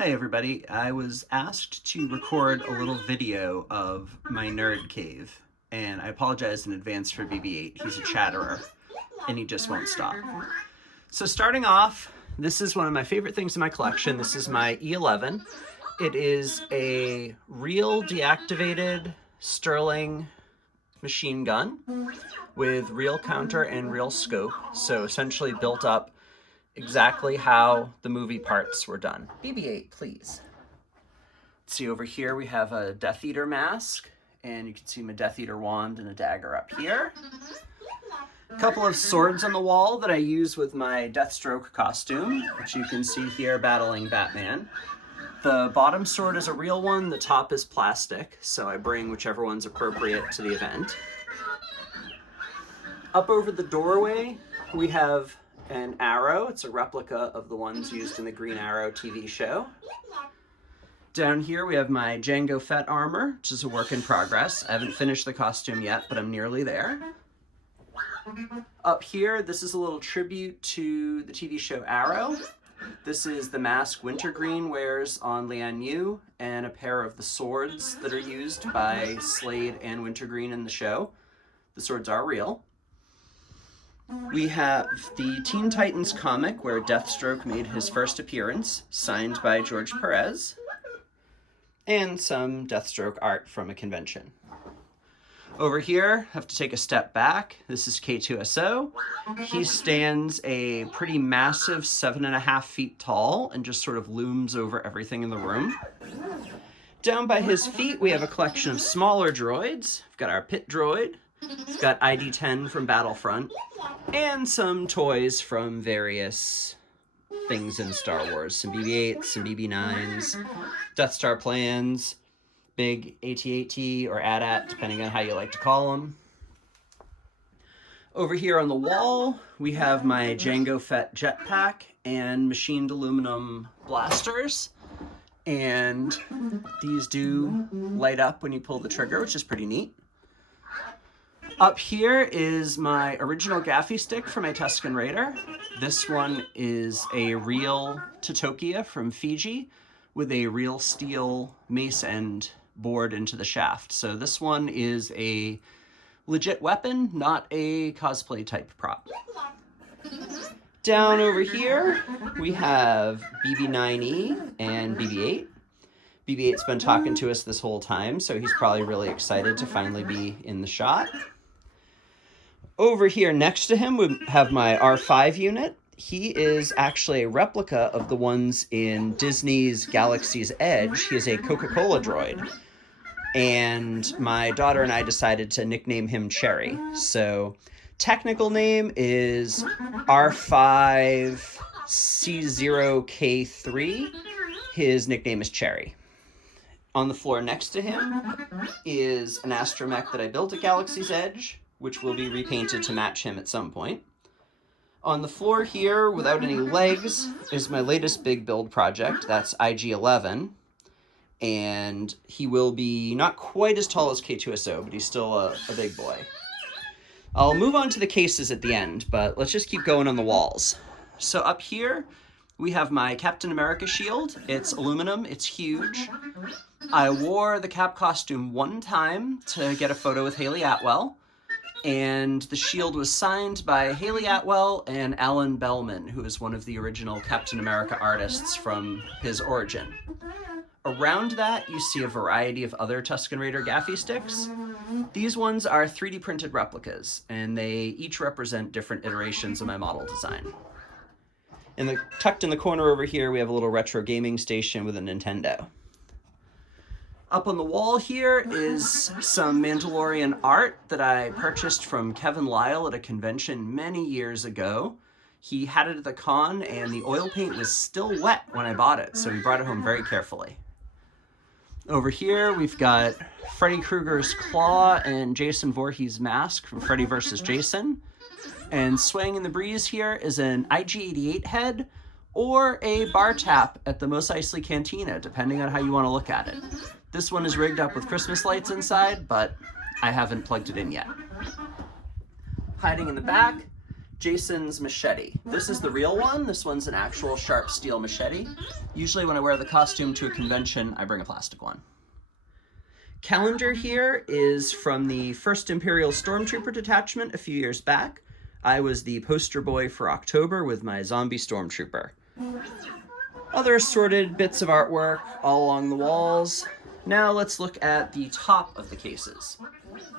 Hi everybody, I was asked to record a little video of my nerd cave, and I apologize in advance for BB-8. He's a chatterer, and he just won't stop. So starting off, this is one of my favorite things in my collection. This is my E11. It is a real deactivated Sterling machine gun with real counter and real scope, so essentially built up exactly how the movie parts were done. BB-8, please. Let's see, over here we have a Death Eater mask, and you can see my Death Eater wand and a dagger up here. A couple of swords on the wall that I use with my Deathstroke costume, which you can see here battling Batman. The bottom sword is a real one, the top is plastic, so I bring whichever one's appropriate to the event. Up over the doorway, we have an arrow. It's a replica of the ones used in the Green Arrow TV show. Down here we have my Jango Fett armor, which is a work in progress. I haven't finished the costume yet, but I'm nearly there. Up here, this is a little tribute to the TV show Arrow. This is the mask Wintergreen wears on Lian Yu, and a pair of the swords that are used by Slade and Wintergreen in the show. The swords are real. We have the Teen Titans comic where Deathstroke made his first appearance, signed by George Perez, and some Deathstroke art from a convention. Over here, I have to take a step back. This is K2SO. He stands a pretty massive 7.5 feet tall and just sort of looms over everything in the room. Down by his feet, we have a collection of smaller droids. We've got our Pit droid. We've got ID-10 from Battlefront, and some toys from various things in Star Wars. Some BB-8s, some BB-9s, Death Star plans, big AT-AT or AT-AT, depending on how you like to call them. Over here on the wall, we have my Jango Fett jetpack and machined aluminum blasters. And these do light up when you pull the trigger, which is pretty neat. Up here is my original gaffy stick for my Tusken Raider. This one is a real Tatokia from Fiji with a real steel mace end bored into the shaft. So this one is a legit weapon, not a cosplay type prop. Down over here, we have BB-9E and BB-8. BB-8's been talking to us this whole time, so he's probably really excited to finally be in the shot. Over here next to him, we have my R5 unit. He is actually a replica of the ones in Disney's Galaxy's Edge. He is a Coca-Cola droid. And my daughter and I decided to nickname him Cherry. So technical name is R5C0K3. His nickname is Cherry. On the floor next to him is an astromech that I built at Galaxy's Edge, which will be repainted to match him at some point. On the floor here, without any legs, is my latest big build project. That's IG-11. And he will be not quite as tall as K2SO, but he's still a big boy. I'll move on to the cases at the end, but let's just keep going on the walls. So up here, we have my Captain America shield. It's aluminum, it's huge. I wore the Cap costume one time to get a photo with Haley Atwell. And the shield was signed by Haley Atwell and Alan Bellman, who is one of the original Captain America artists from his origin. Around that, you see a variety of other Tusken Raider gaffy sticks. These ones are 3D printed replicas, and they each represent different iterations of my model design. Tucked in the corner over here, we have a little retro gaming station with a Nintendo. Up on the wall here is some Mandalorian art that I purchased from Kevin Lyle at a convention many years ago. He had it at the con, and the oil paint was still wet when I bought it, so he brought it home very carefully. Over here, we've got Freddy Krueger's claw and Jason Voorhees' mask from Freddy vs. Jason. And swaying in the breeze here is an IG-88 head or a bar tap at the Mos Eisley Cantina, depending on how you want to look at it. This one is rigged up with Christmas lights inside, but I haven't plugged it in yet. Hiding in the back Jason's machete. This is the real one. This one's an actual sharp steel machete. Usually when I wear the costume to a convention, I bring a plastic one. Calendar here is from the 1st Imperial Stormtrooper detachment a few years back. I was the poster boy for October with my zombie Stormtrooper. Other assorted bits of artwork all along the walls. Now let's look at the top of the cases.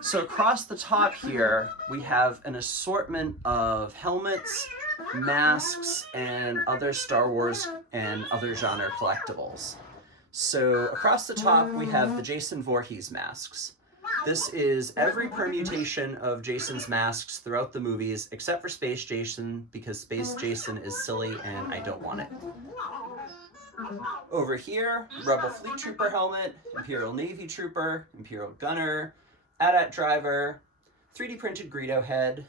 So across the top here, we have an assortment of helmets, masks, and other Star Wars and other genre collectibles. So across the top, we have the Jason Voorhees masks. This is every permutation of Jason's masks throughout the movies, except for Space Jason, because Space Jason is silly and I don't want it. Over here, Rebel Fleet Trooper helmet, Imperial Navy Trooper, Imperial Gunner, AT-AT Driver, 3D printed Greedo head.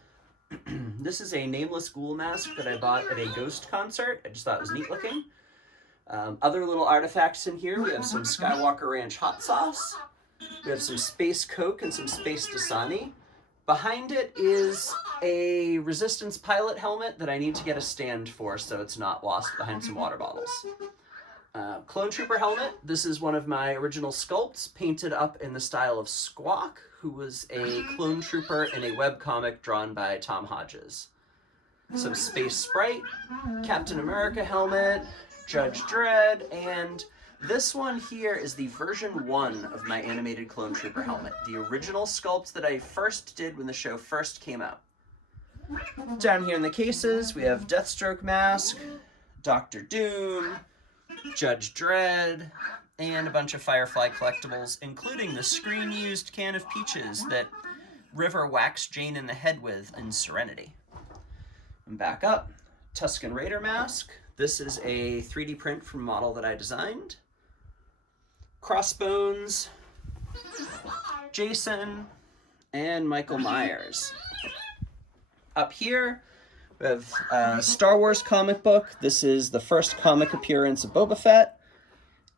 This is a nameless ghoul mask that I bought at a Ghost concert. I just thought it was neat looking. Other little artifacts in here, we have some Skywalker Ranch hot sauce. We have some Space Coke and some Space Dasani. Behind it is a Resistance pilot helmet that I need to get a stand for so it's not lost behind some water bottles. Clone Trooper helmet. This is one of my original sculpts, painted up in the style of Squawk, who was a clone trooper in a webcomic drawn by Tom Hodges. Some Space Sprite, Captain America helmet, Judge Dredd, and this one here is the version 1 of my animated Clone Trooper helmet, the original sculpt that I first did when the show first came out. Down here in the cases, we have Deathstroke mask, Doctor Doom, Judge Dredd, and a bunch of Firefly collectibles, including the screen-used can of peaches that River whacks Jane in the head with in Serenity. And back up, Tusken Raider mask. This is a 3D print from a model that I designed. Crossbones, Jason, and Michael Myers. Up here, we have a Star Wars comic book. This is the first comic appearance of Boba Fett,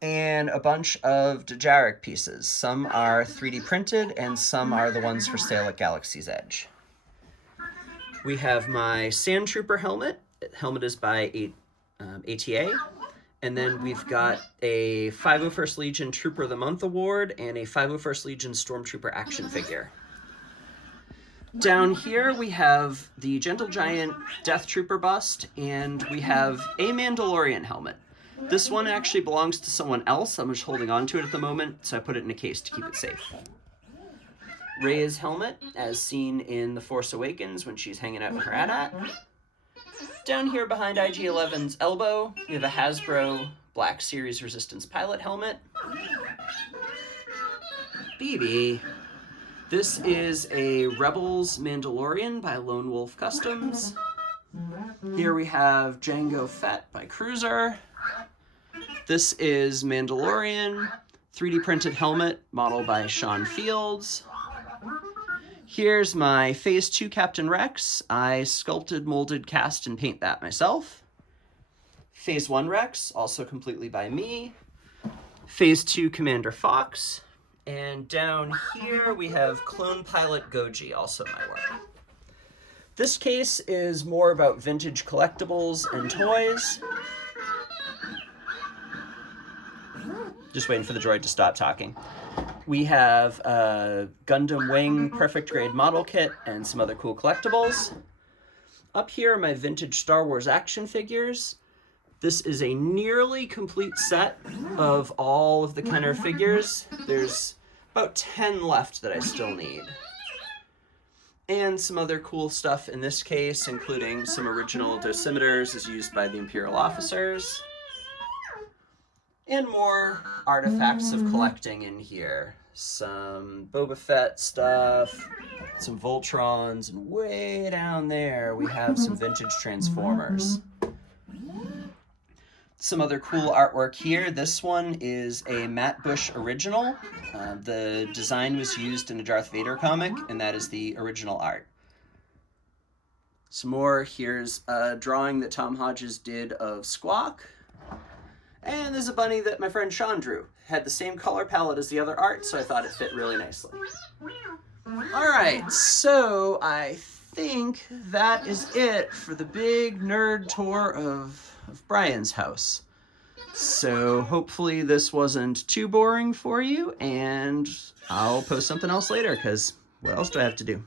and a bunch of Dejarik pieces. Some are 3D printed, and some are the ones for sale at Galaxy's Edge. We have my Sand Trooper helmet. Helmet is by ATA. And then we've got a 501st Legion Trooper of the Month award and a 501st Legion Stormtrooper action figure. Down here we have the Gentle Giant Death Trooper bust, and we have a Mandalorian helmet. This one actually belongs to someone else. I'm just holding on to it at the moment, so I put it in a case to keep it safe. Rey's helmet, as seen in The Force Awakens when she's hanging out with her AT-AT. Down here behind IG-11's elbow, we have a Hasbro Black Series Resistance pilot helmet. BB. This is a Rebels Mandalorian by Lone Wolf Customs. Here we have Jango Fett by Cruiser. This is Mandalorian, 3D printed helmet, model by Sean Fields. Here's my Phase 2 Captain Rex. I sculpted, molded, cast, and paint that myself. Phase 1 Rex, also completely by me. Phase 2 Commander Fox. And down here we have Clone Pilot Goji, also my work. This case is more about vintage collectibles and toys. Just waiting for the droid to stop talking. We have a Gundam Wing Perfect Grade model kit and some other cool collectibles. Up here are my vintage Star Wars action figures. This is a nearly complete set of all of the Kenner figures. There's about 10 left that I still need. And some other cool stuff in this case, including some original dosimeters as used by the Imperial officers. And more artifacts of collecting in here. Some Boba Fett stuff, some Voltrons, and way down there we have some vintage Transformers. Some other cool artwork here. This one is a Matt Bush original. The design was used in a Darth Vader comic, and that is the original art. Some more. Here's a drawing that Tom Hodges did of Squawk. And there's a bunny that my friend Sean drew. Had the same color palette as the other art, so I thought it fit really nicely. Alright, so I think that is it for the big nerd tour of Brian's house. So hopefully this wasn't too boring for you, and I'll post something else later, because what else do I have to do?